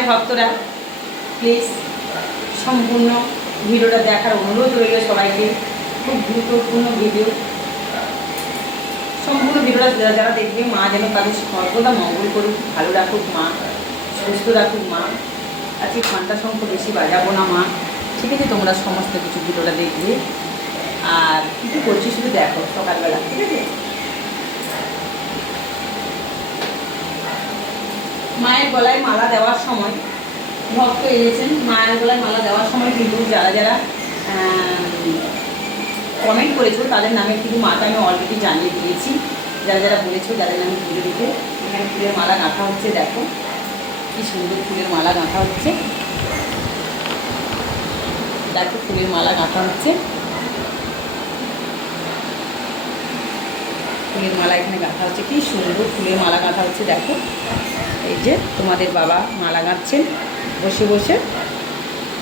মায়ের ভক্তরা প্লিজ সম্পূর্ণ ভিডিওটা দেখার অনুরোধ রইল সবাইকে। খুব গুরুত্বপূর্ণ ভিডিও সম্পূর্ণ ভিডিওটা যারা যারা দেখবে, মা যেন তাদের সর্বদা মঙ্গল করুক, ভালো রাখুক মা, সুস্থ রাখুক মা। আজকে ঘণ্টা শঙ্খ বেশি বাজাবো না মা। ঠিক আছে, তোমরা সমস্ত কিছু ভিডিওটা দেখবে। আর কী কী করছি শুধু দেখো সকালবেলা, ঠিক আছে? মায়ের গলায় মালা দেওয়ার সময়, ভক্ত এসেছেন, মায়ের গলায় মালা দেওয়ার সময় কিন্তু যারা যারা কমেন্ট করেছ, তাদের নামে কিন্তু মাকে আমি অলরেডি জানিয়ে দিয়েছি। যারা যারা বলেছ, যাদের নামে পুজো দিতে, এখানে ফুলের মালা গাঁথা হচ্ছে, দেখো। কি সুন্দর ফুলের মালা গাঁথা হচ্ছে। দেখো, ফুলের মালা গাঁথা হচ্ছে। ফুলের মালা এখানে গাঁথা হচ্ছে। কি সুন্দর ফুলের মালা গাঁথা হচ্ছে, দেখো। এই যে তোমাদের বাবা মালা গাঁথছেন বসে বসে।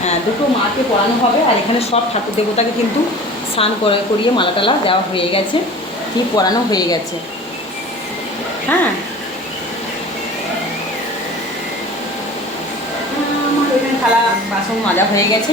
হ্যাঁ, দুটো মাকে পড়ানো হবে আর এখানে সব ঠাকুর দেবতাকে কিন্তু স্নান করে করিয়ে মালা টালা দেওয়া হয়ে গেছে। কি পড়ানো হয়ে গেছে। হ্যাঁ। থালা বাসন মাজা হয়ে গেছে।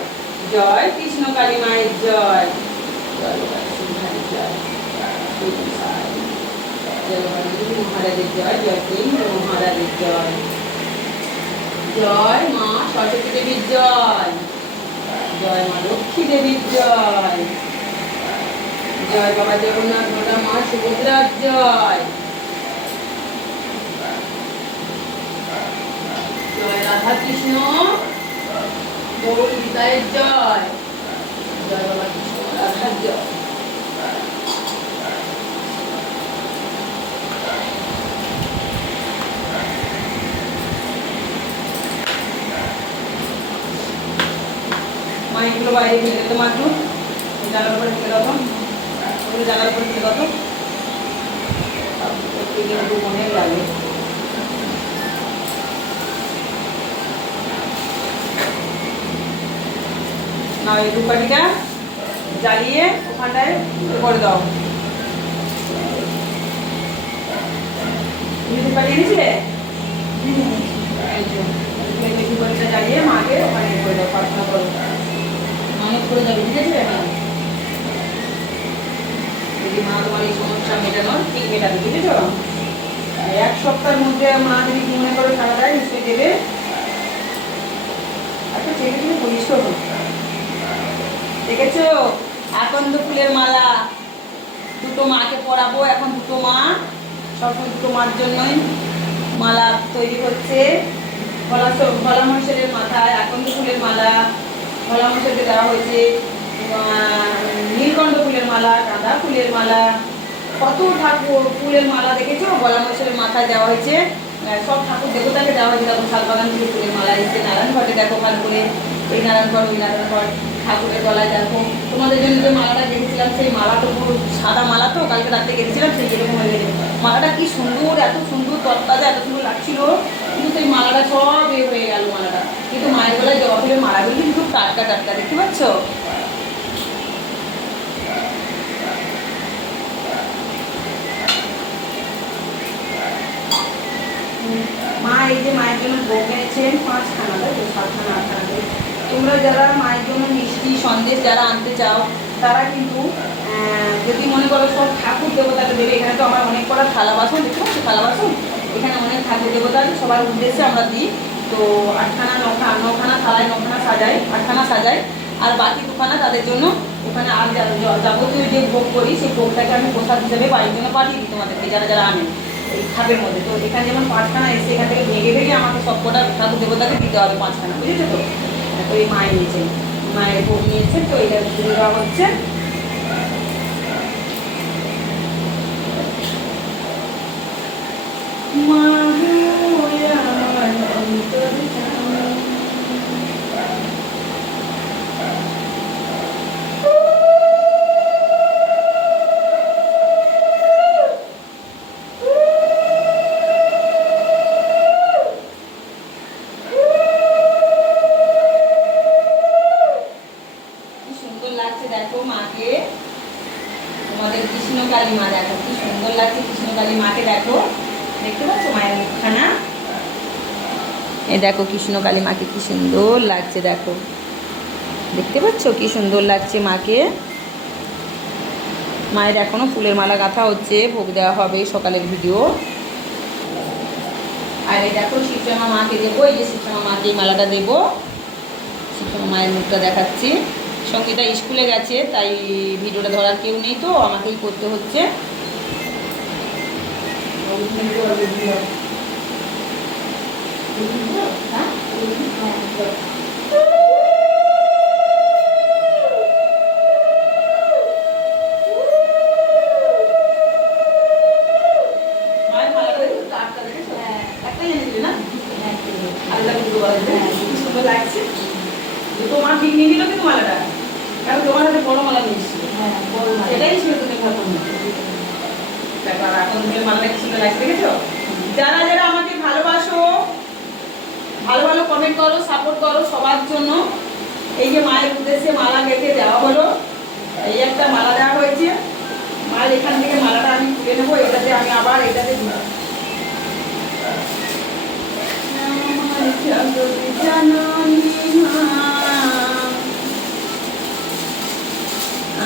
জয়, কৃষ্ণ কালী মায়ের জয়। জয় বাবা মা সরস্বতী দেবীর জয়। জয় মা লক্ষ্মী দেবীর জয়। জয় বাবা জগন্নাথ মাতা মা সুভদ্রার জয়। জয় রাধা কৃষ্ণ। গৌর বাইরে ফেলে তো মাত্র। জানার উপরে ফেলে দাও ওগুলো জানার উপরে ফেলে কিন্তু মনে লাগে। না এই ধূপকাঠিটা জ্বালিয়ে ওখানটায় করে দাও। ধূপকাঠি এনেছিলে? ধূপকাঠিটা জ্বালিয়ে মাকে ওখানে করে দাও প্রার্থনা করো করে যাবে ঠিক আছে যদি মা তোমার এই সমস্যা মেটানোর ঠিক মেটাবে আর এক সপ্তাহের মধ্যে মা যদি মনে করে দেয় নিশ্চয়ই দেবে? আচ্ছা ছেলে তুমি বলিস দেখেছ? তো ফুলের মালা। দুটো মাকে পরাবো, এখন দুটো মা। সবসময় দুটো মার জন্যই মালা তৈরি হচ্ছে। স- গলা মহিষের মাথায় তো ফুলের মালা গলা মহিষেরকে দেওয়া হয়েছে। নীলকণ্ঠ ফুলের মালা, গাঁদা ফুলের মালা কত ঠাকুর ফুলের মালা দেখেছ? গলা মহিষের মাথায় দেওয়া হয়েছে। সব ঠাকুর দেবতাকে দেওয়া হয়েছে। তখন শালবাগান থেকে ফুলের মালা এসেছে। নারায়ণঘটে দেখো ভালো করে। এই নারায়ণঘট ওই নারায়ণঘট ঠাকুরের গলায় দেখো। তোমাদের জন্য যে মালাটা গেঁথেছিলাম, সেই মালাটা পুরো সাদা মালা তো কালকে রাত্রে গেঁথেছিলাম, সেই যেরকম হয়ে গেছে। মালাটা কি সুন্দর, এত সুন্দর তত্তাজা এত সুন্দর লাগছিল। কিন্তু সেই মালাটা সব এ হয়ে গেল মালাটা। কিন্তু মায়ের গলায় জবা ফুলের মালাগুলি কিন্তু টাটকা টাটকা, দেখতে পাচ্ছ? মা, এই যে মায়ের জন্য ভোগ এনেছেন পাঁচখানা তো? সাতখানা, আটখানা তোমরা যারা মায়ের জন্য মিষ্টি সন্দেশ যারা আনতে চাও, তারা কিন্তু যদি মনে করো সব ঠাকুর দেবতাকে দেবে, এখানে তো আমার অনেক কটা থালা বাসন, দেখতে পাচ্ছি? থালা বাসন? এখানে অনেক ঠাকুর দেবতা সবার উদ্দেশ্যে আমরা দিই। তো আটখানা, নখানা নখানা থালায় নখানা সাজাই, আটখানা সাজাই। আর বাকি দুখানা তাদের জন্য ওখানে আর যাবতীয় যে ভোগ করি, সেই ভোগটাকে আমি প্রসাদ হিসেবে বাড়ির জন্য পাঠিয়ে দিই তোমাদেরকে, যারা যারা আনে এই খাপের মধ্যে। তো এখানে যেমন পাঁচখানা এসে এখান থেকে ভেঙে ভেঙে আমাকে সবকটা ঠাকুর দেবতাকে দিতে হবে পাঁচখানা, বুঝেছ তো? তো মায়ের নিয়েছেন মায়ের ভোগ নিয়েছেন তো এটা দেওয়া হচ্ছে। মা। মাকে। তোমাদের কৃষ্ণকালী মা দেখো, কি সুন্দর লাগছে কৃষ্ণকালী মাকে দেখো। দেখতে পাচ্ছ মায়ের মুখখানা? এ দেখো কৃষ্ণকালী মাকে কি সুন্দর লাগছে, দেখো। দেখতে পাচ্ছ কি সুন্দর লাগছে মাকে? মায়ের এখনও ফুলের মালা গাঁথা হচ্ছে, ভোগ দেওয়া হবে সকালের ভিডিও। আর এই দেখো শিবশ্যামা মাকে দেবো, এই যে শিবশ্যামা মাকে এই মালাটা দেবো। শিবশ্যামা মায়ের মুখটা দেখাচ্ছি। সঙ্গীতা স্কুলে গেছে তাই ভিডিওটা ধরার কেউ নেই তো আমাকেই করতে হচ্ছে হ্যাঁ? মায়ের মালাটা দেখো, কাঠটা দেখেছ? একটাই এনেছিলে না? আলাদা করে দুটো গলা দিলে। কি সুন্দর লাগছে। দুটো মা ঠিক নিয়ে নিল কিন্তু মালাটা কারণ তোমার হাতে বড় মালা নিয়ে এসেছিল যারা যারা আমাকে ভালোবাসো, ভালো ভালো কমেন্ট করো সাপোর্ট করো সবার জন্য, এই যে মায়ের উদ্দেশ্যে মালা গেঁথে দেওয়া হলো, এই একটা মালা দেওয়া হয়েছে। মায়ের এখান থেকে মালাটা আমি তুলে নেব, এটাতে আমি আবার এটাতে দিব। আমার জগৎ জননী মা,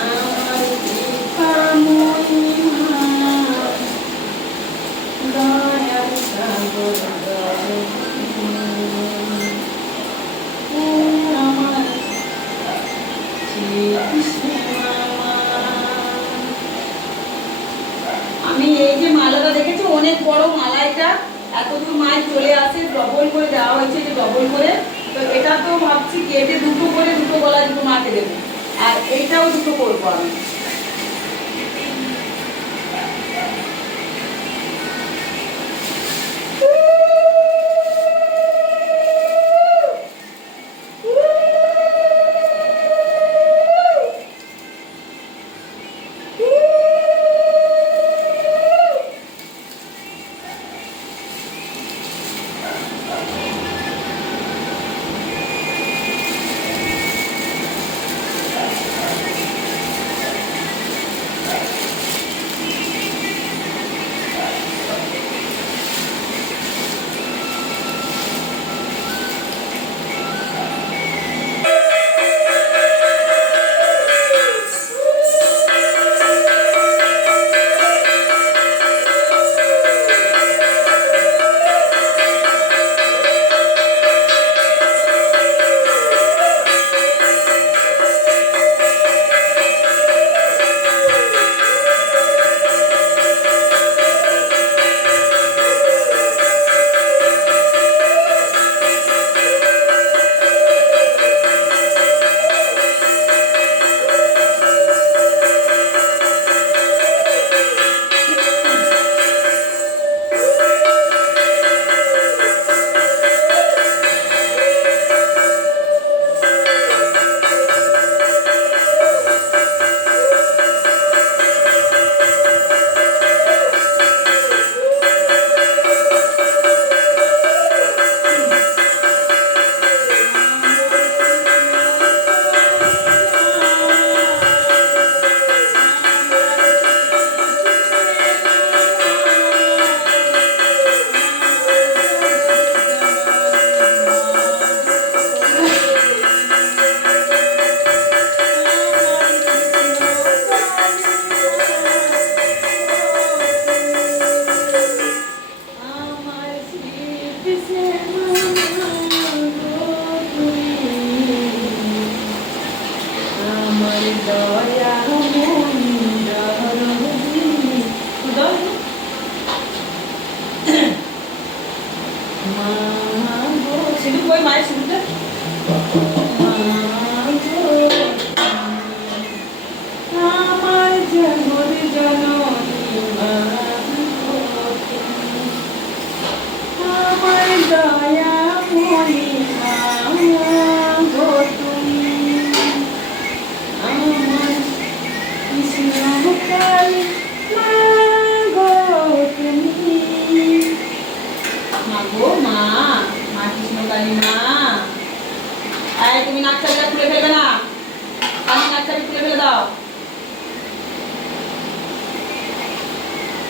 আমার কৃপাময়ী মা, দয়ার সাগর ও আমার শ্রীকৃষ্ণ মা। আমি এই যে মালাটা দেখেছি, অনেক বড় মালা এটা। এত দূর মায়ের চলে আসে ডবল করে দেওয়া হয়েছে যে ডবল করে। তো এটা তো ভাবছি কেটে দুটো করে দুটো গলা দুটো মাকে দেবো। আর এইটাও দুটো করব আমি।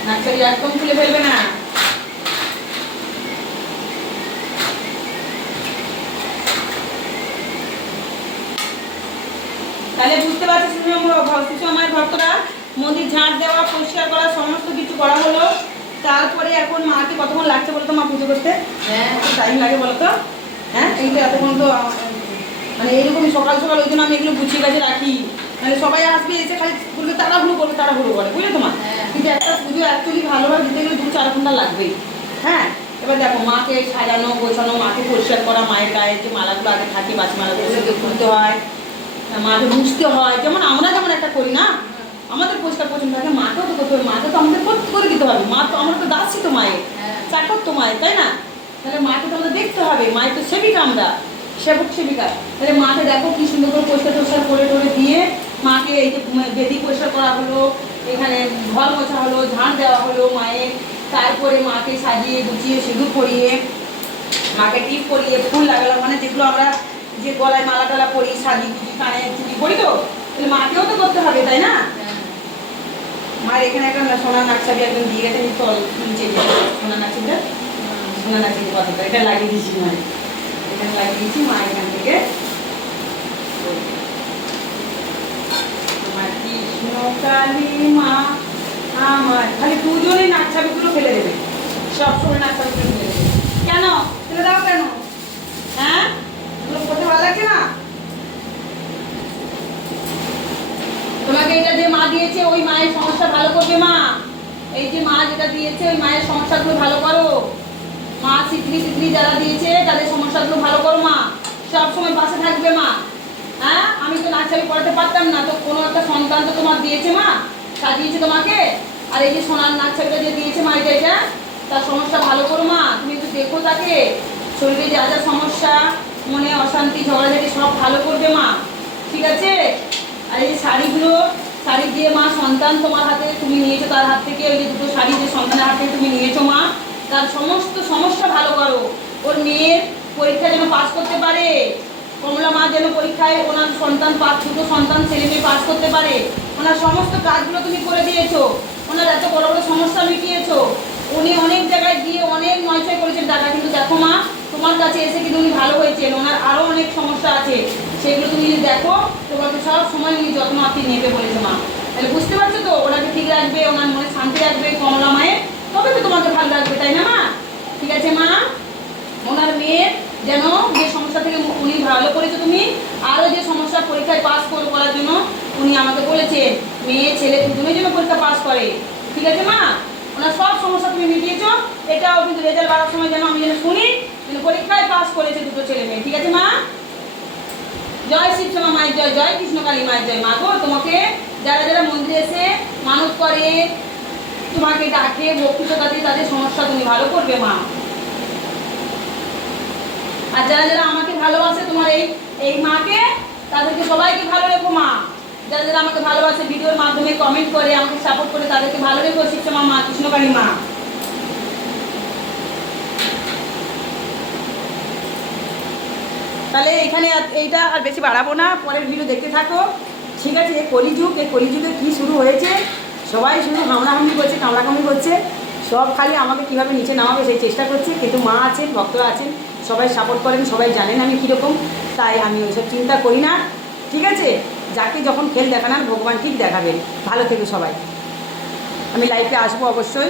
নাকচাবি একদম খুলে ফেলবে না? তাহলে বুঝতে পারছি শিশু আমার ভক্তরা মন্দির ঝাঁট দেওয়া পরিষ্কার করা সমস্ত কিছু করা হলো। তারপরে এখন মাকে কতক্ষণ লাগছে বলতো মা পুজো করতে? হ্যাঁ। টাইম লাগে বলতো? হ্যাঁ এইটা এতক্ষণ তো মানে এইরকম সকাল সকাল ওই জন্য আমি এগুলো গুছিয়ে গাছে রাখি। মানে সবাই আসবে এসে খালি বলবে তাড়াহুড়ো করবে তাড়াহুড়ো করে বুঝলে তোমার হ্যাঁ। কিন্তু একটা পুজো অ্যাকচুয়ালি ভালোভাবে দিতে গেলে দু চার ঘণ্টা লাগবেই। হ্যাঁ? এবার দেখো মাকে সাজানো গোছানো মাকে পরিষ্কার করা মায়ের গায়ে যে মালাগুলো আগে থাকে বাসি মালাগুলো সেগুলো খুলতে হয় মাকে মুছতে হয় যেমন আমরা যেমন একটা করি না? আমাদের পরিষ্কার পরিচ্ছন্ন থাকে মাকেও তো করতে হবে মাকে তো আমাদের করে দিতে হবে মা তো আমরা তো দাসি তো মায়ের। হ্যাঁ। চাকর তো মায়ের তাই না? তাহলে মাকে তো আমাদের দেখতে হবে মায়ের তো সেবিকা আমরা সেবক সেবিকা। তাহলে মাকে দেখো কি সুন্দর করে পরিষ্কার টরিষ্কার করে টরে দিয়ে মাকে এই যে বেদি পরিষ্কার করা হলো এখানে ঘর মোছা হলো, ঝাঁট দেওয়া হলো মায়ের। তারপরে মাকে সাজিয়ে গুছিয়ে সিঁদুর পরিয়ে, মাকে টিপ পরিয়ে ফুল লাগালাম। মানে যেগুলো আমরা যে গলায় মালা টালা পরি সাজি কানে চুড়ি পরি তো, তাহলে মাকেও তো করতে হবে, তাই না? মায়ের এখানে একটা সোনার নাকছাবি একদম দিয়ে গেছে তল নিচে সোনার নাকছাবিটা সোনা নাচি কথাটা এটা লাগিয়ে দিয়েছি মানে এখানে লাগিয়ে দিয়েছি, মা এখান থেকে তোমার সবসময় হ্যাঁ? তোমাকে এটা যে মা দিয়েছে, ওই মায়ের সমস্যা ভালো করবে মা। এই যে মা যেটা দিয়েছে, ওই মায়ের সমস্যাগুলো ভালো করো। মা সিদ্রি সিদ্রি যারা দিয়েছে তাদের সমস্যাগুলো ভালো করো মা। সব সময় পাশে থাকবে মা। হ্যাঁ? আমি তো নাচারি পড়াতে পারতাম না, তো কোনো একটা সন্তান তো তোমার দিয়েছে মা, সাজিয়েছে তোমাকে। আর এই যে সোনার নাচারিটা যে দিয়েছে মা, এটা এটা, তার সমস্যা ভালো করো মা, তুমি একটু দেখো তাকে। শরীরে যা যা সমস্যা, মনে অশান্তি, ঝগড়াঝাটি, সব ভালো করবে মা, ঠিক আছে? আর এই যে শাড়িগুলো, শাড়ি দিয়ে মা সন্তান তোমার হাতে তুমি নিয়েছো, তার হাত থেকে, ওই যে দুটো শাড়ি যে সন্তানের হাত থেকে তুমি নিয়েছো মা, তার সমস্ত সমস্যা ভালো করো। ওর মেয়ের পরীক্ষা যেন পাস করতে পারে। কমলা মা যেন পরীক্ষায় ওনার সন্তান পাস দুটো সন্তান, ছেলে মেয়ে পাস করতে পারে। ওনার সমস্ত কাজগুলো তুমি করে দিয়েছ। ওনার এত বড় বড় সমস্যা মিটিয়েছো। উনি অনেক জায়গায় গিয়ে অনেক নয়ছয় করেছেন টাকা। কিন্তু দেখো মা, তোমার কাছে এসে কিন্তু উনি ভালো হয়েছেন। ওনার আরও অনেক সমস্যা আছে। সেগুলো তুমি যদি দেখো তোমাকে সব সময় উনি যত্ন আপনি নেবে বলেছে মা। তাহলে বুঝতে পারছ তো? ওনাকে ঠিক রাখবে, ওনার মনে শান্তি রাখবে কমলা মায়ের। তবে তো তোমাকে ভালো লাগবে, তাই না মা? ঠিক আছে মা? ওনার মেয়ের যেন যে সমস্যা থেকে উনি ভালো করেছ তুমি, আরও যে সমস্যা পরীক্ষায় পাস করে করার জন্য উনি আমাকে বলেছেন মেয়ে, ছেলে দুজনেই যেন পরীক্ষা পাস করে। ঠিক আছে মা? ওনার সব সমস্যা তুমি মিটিয়েছো, এটাও কিন্তু রেজাল্ট বাড়ার সময় যেন আমি যেন শুনি যেন পরীক্ষায় পাস করেছে দুটো ছেলে মেয়ে। ঠিক আছে মা? জয় শিবশ্যামা মায়ের জয় জয় কৃষ্ণকালী মায়ের জয়। মা গো, তোমাকে যারা যারা মন্দিরে এসে মানত করে, তোমাকে ডাকে বক্তৃতা তাদের সমস্যা তুমি ভালো করবে মা। আর যারা যারা আমাকে ভালোবাসে তোমার এই এই মাকে, তাদেরকে সবাইকে ভালো রেখো মা। যারা যারা আমাকে ভালোবাসে ভিডিওর মাধ্যমে কমেন্ট করে, আমাকে সাপোর্ট করে, তাদেরকে ভালো রেখো শিবশ্যামা মা কৃষ্ণকালী মা। তাহলে এখানে এইটা আর বেশি বাড়াবো না, পরের ভিডিও দেখতে থাকো। ঠিক আছে কলিযুগ এই কলিযুগে কী শুরু হয়েছে? সবাই শুধু হামড়াহামড়ি করছে, কামড়াকামড়ি করছে। সব খালি আমাকে কীভাবে নিচে নামাবে সেই চেষ্টা করছে, কিন্তু মা আছেন, ভক্তরা আছেন। সবাই সাপোর্ট করেন, সবাই জানেন আমি কীরকম, তাই আমি ওই সব চিন্তা করি না। ঠিক আছে? যাকে যখন খেল দেখানার ভগবান ঠিক দেখাবেন। ভালো থেকে সবাই। আমি লাইফে আসব অবশ্যই।